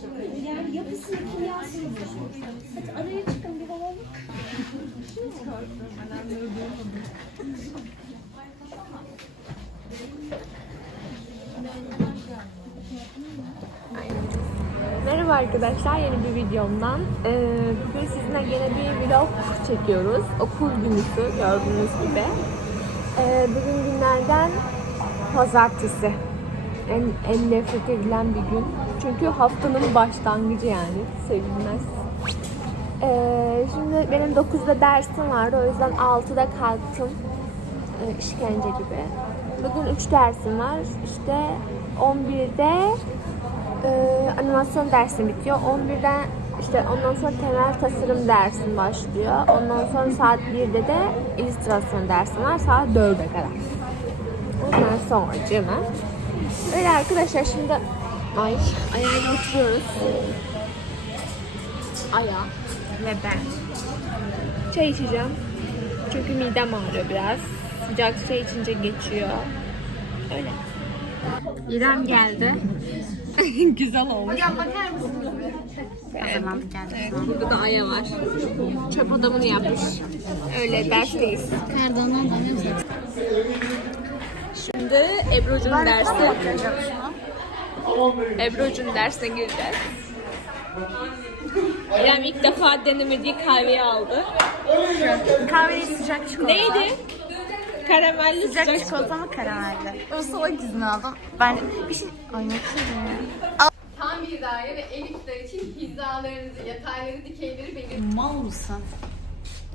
Yani yapısını, kimyasını bozulur. Hadi araya çıkın bir havalı. Merhaba arkadaşlar yeni bir videomdan. Ee, bugün sizinle yine bir vlog çekiyoruz. Okul günüsü gördüğünüz gibi. Ee, bugün günlerden pazartesi. En, en nefret edilen bir gün. Çünkü haftanın başlangıcı yani. Sevilmez. Ee, şimdi benim 9'da dersim vardı. O yüzden 6'da kalktım. Ee, işkence gibi. Bugün 3 dersim var. İşte 11'de ee, animasyon dersim bitiyor. 11'den işte ondan sonra temel tasarım dersim başlıyor. Ondan sonra saat 1'de de illüstrasyon dersim var. Saat 4'e kadar. Ondan sonra cıma. Öyle arkadaşlar şimdi ay ayağıyla oturuyoruz. Aya ve ben. Çay içeceğim. Çünkü midem ağrıyor biraz. Sıcak çay içince geçiyor. Öyle. İrem geldi. Güzel olmuş. Hocam bakar mısınız? Hazırlandık geldik. Burada da Aya var. Çöp adamını yapmış. Öyle dersteyiz. Kardandan da ne. Şimdi Ebru'cun dersi. Ebru'cun dersine gireceğiz. İrem ilk defa denemediği kahveyi aldı. Kahveyi sıcak çikolata. Neydi? Karamelli Sıcak, sıcak, çikolata mı karamelli? O salak aldım. Ben bir şey... Ay ne kadar Tam bir daire ve elipsler için hizalarınızı, yatayları, dikeyleri belirtin. Mal mısın?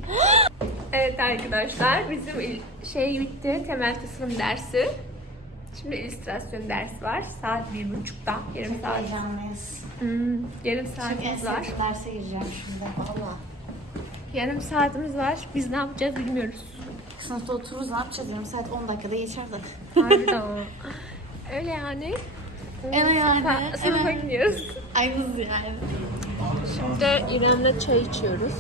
Evet arkadaşlar bizim il- şey bitti temel tasarım dersi. Şimdi illüstrasyon dersi var. Saat bir buçukta. Yarım saat. Heyecanlıyız. Hmm, yarım Çünkü en saatimiz var. sevdiğim derse gireceğim şimdi. Valla. Yarım saatimiz var. Biz ne yapacağız bilmiyoruz. Sınıfta otururuz ne yapacağız? Yarım saat 10 dakikada geçer. Harbiden o. Öyle yani. En yani. Sınıfa gidiyoruz. Ay buz yani. Şimdi İrem'le çay içiyoruz.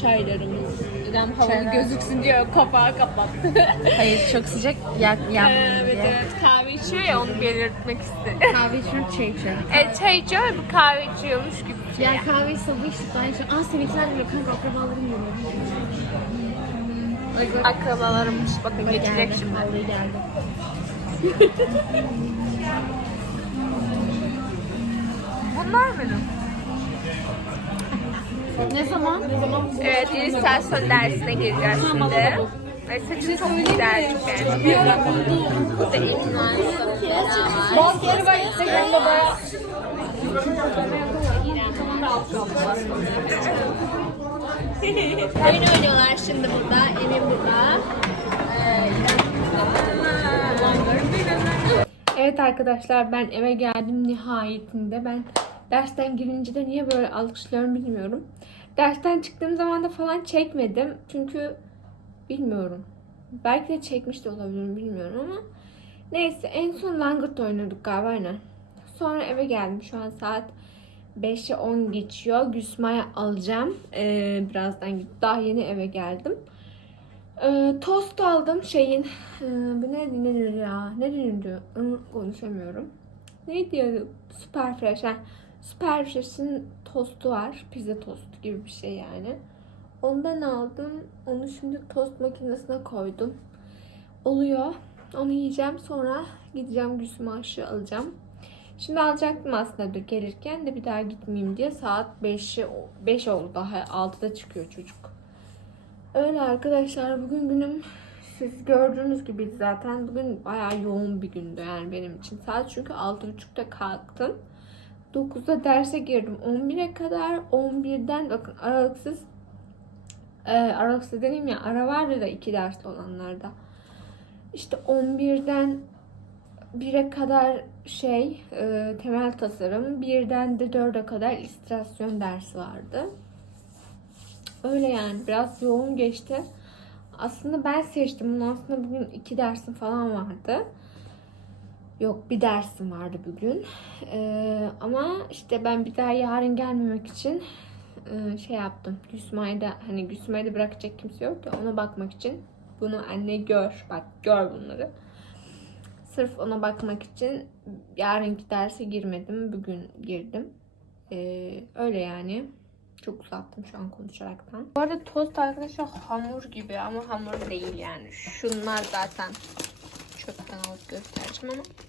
Çaylarımız. İrem havalı Çaylar. gözüksün diye kapağı kapattı. Hayır çok sıcak yak evet evet kahve içiyor ya onu belirtmek istedim. Kahve içiyorum çay içiyorum. Evet çay içiyor bu kahve içiyormuş gibi bir şey. Ya kahveyi sabah içtik daha içiyorum. Aa seninkiler de kanka akrabalarım geliyor. Akrabalarımmış bakın geçecek şimdi. Vallahi geldi. Bunlar benim. Ne zaman? Evet illüstrasyon dersine gireceğiz şimdi. Ay saçın çok güzel çok beğendim. Bu da. Bazıları var Instagram'da bayağı Oyun oynuyorlar şimdi burada. Emin burada. Evet arkadaşlar ben eve geldim nihayetinde. Ben dersten girince de niye böyle alkışlıyorum bilmiyorum. Dersten çıktığım zaman da falan çekmedim. Çünkü bilmiyorum. Belki de çekmiş de olabilirim bilmiyorum ama. Neyse en son Langırt oynadık galiba aynen. Sonra eve geldim. Şu an saat 5'e 10 geçiyor. Güsma'ya alacağım. Ee, birazdan daha yeni eve geldim. Ee, tost aldım şeyin. Ee, bu ne denir ya? Ne denir? Hı, konuşamıyorum. Neydi ya? Super Fresh. Ha. Super Fresh'in tostu var. Pizza tostu gibi bir şey yani. Ondan aldım. Onu şimdi tost makinesine koydum. Oluyor. Onu yiyeceğim. Sonra gideceğim Gülsüm aşığı alacağım. Şimdi alacaktım aslında bir gelirken de bir daha gitmeyeyim diye saat 5'e 5 oldu daha 6'da çıkıyor çocuk. Öyle arkadaşlar bugün günüm siz gördüğünüz gibi zaten bugün bayağı yoğun bir gündü yani benim için. Saat çünkü 6.30'da kalktım. 9'da derse girdim. 11'e kadar 11'den bakın aralıksız e, aralıksız dediğim ya ara vardı da iki dersli olanlarda. İşte 11'den 1'e kadar şey e, temel tasarım, birden de 4'e kadar illüstrasyon dersi vardı. Öyle yani biraz yoğun geçti. Aslında ben seçtim. Bunun aslında bugün iki dersim falan vardı. Yok bir dersim vardı bugün. Ee, ama işte ben bir daha yarın gelmemek için e, şey yaptım. Gülsümay'ı da hani Gülsümay'ı da bırakacak kimse yok ya ona bakmak için bunu anne gör. Bak gör bunları. Sırf ona bakmak için yarınki derse girmedim. Bugün girdim. Ee, öyle yani. Çok uzattım şu an konuşaraktan. Bu arada tost arkadaşlar hamur gibi ama hamur değil yani. Şunlar zaten çöpten alıp göstereceğim ama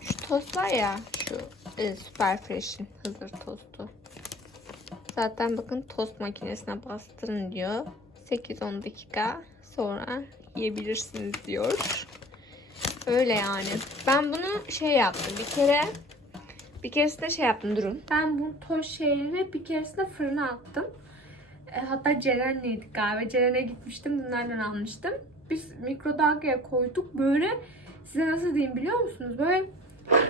şu tost var ya şu e, Super Fresh'in hazır tostu. Zaten bakın tost makinesine bastırın diyor. 8-10 dakika sonra yiyebilirsiniz diyor. Öyle yani. Ben bunu şey yaptım. Bir kere bir keresinde şey yaptım durun. Ben bu toz şeyleri bir keresinde fırına attım. E, hatta Ceren'leydik galiba. Ceren'e gitmiştim. Bunlardan almıştım. Biz mikrodalgaya koyduk. Böyle size nasıl diyeyim biliyor musunuz? Böyle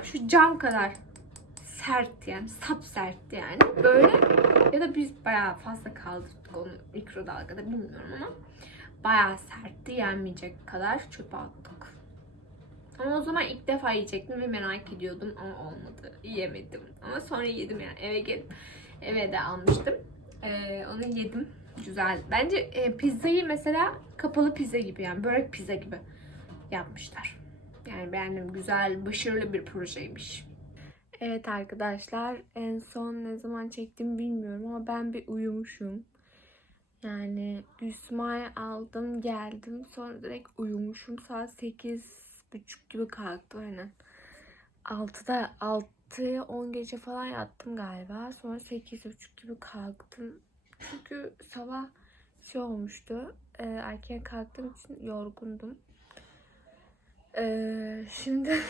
şu cam kadar sert yani. Sap sert yani. Böyle ya da biz bayağı fazla kaldırdık onu mikrodalgada bilmiyorum ama bayağı sertti. Yenmeyecek kadar çöpe attık. Ama o zaman ilk defa yiyecektim ve merak ediyordum ama olmadı. Yiyemedim. Ama sonra yedim yani eve gelip eve de almıştım. Ee, onu yedim. Güzel. Bence e, pizzayı mesela kapalı pizza gibi yani börek pizza gibi yapmışlar. Yani beğendim. Güzel, başarılı bir projeymiş. Evet arkadaşlar en son ne zaman çektim bilmiyorum ama ben bir uyumuşum. Yani Gülsüma'yı aldım geldim sonra direkt uyumuşum. Saat 8 buçuk gibi kalktım aynen. 6'da 6'ya 10 gece falan yattım galiba. Sonra 8 buçuk gibi kalktım. Çünkü sabah şey olmuştu. E, erken kalktığım için yorgundum. E, şimdi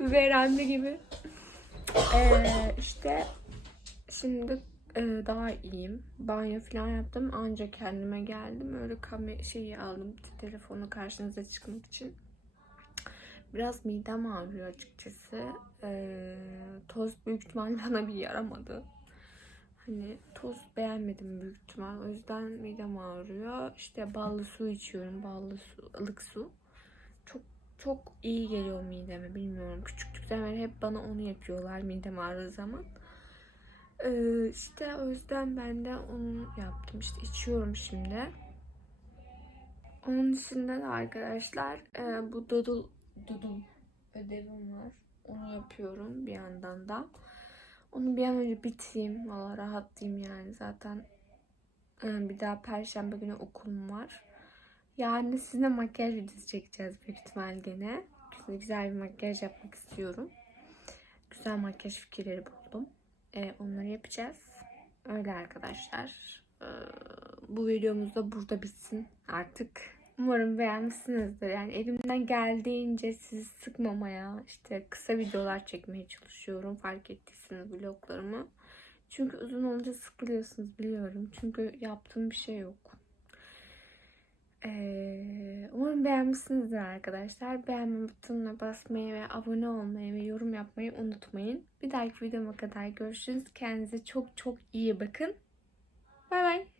Veranda gibi. Ee, işte şimdi e, daha iyiyim. Banyo falan yaptım. Ancak kendime geldim. Öyle kamera şeyi aldım. Telefonu karşınıza çıkmak için. Biraz midem ağrıyor açıkçası. Ee, toz büyük ihtimal bana bir yaramadı. Hani toz beğenmedim büyük ihtimal. O yüzden midem ağrıyor. İşte ballı su içiyorum. Ballı su, ılık su. Çok çok iyi geliyor mideme bilmiyorum. Küçüklükten beri hep bana onu yapıyorlar midem ağrıdığı zaman. Ee, işte o yüzden ben de onu yaptım. İşte içiyorum şimdi. Onun dışında da arkadaşlar e, bu dodul dodul ödevim var. Onu yapıyorum bir yandan da. Onu bir an önce bitireyim. Valla rahatlayayım yani. Zaten e, bir daha perşembe günü okulum var. Yarın sizinle makyaj videosu çekeceğiz büyük ihtimal gene. Güzel, güzel bir makyaj yapmak istiyorum. Güzel makyaj fikirleri buldum. Ee, onları yapacağız. Öyle arkadaşlar. Ee, bu videomuz da burada bitsin artık. Umarım beğenmişsinizdir. Yani elimden geldiğince sizi sıkmamaya, işte kısa videolar çekmeye çalışıyorum. Fark ettiyseniz vloglarımı. Çünkü uzun olunca sıkılıyorsunuz biliyorum. Çünkü yaptığım bir şey yok. Ee, umarım beğenmişsinizdir arkadaşlar. Beğenme butonuna basmayı ve abone olmayı ve yorum yapmayı unutmayın. Bir dahaki videoma kadar görüşürüz. Kendinize çok çok iyi bakın. Bay bay.